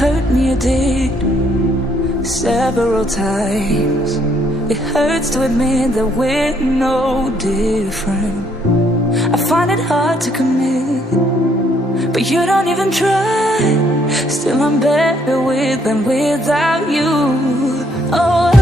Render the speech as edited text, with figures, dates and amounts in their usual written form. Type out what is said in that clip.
hurt me, you did, several times. It hurts to admit that we're no different. I find it hard to commit, but you don't even try. Still I'm better with than without you. Oh,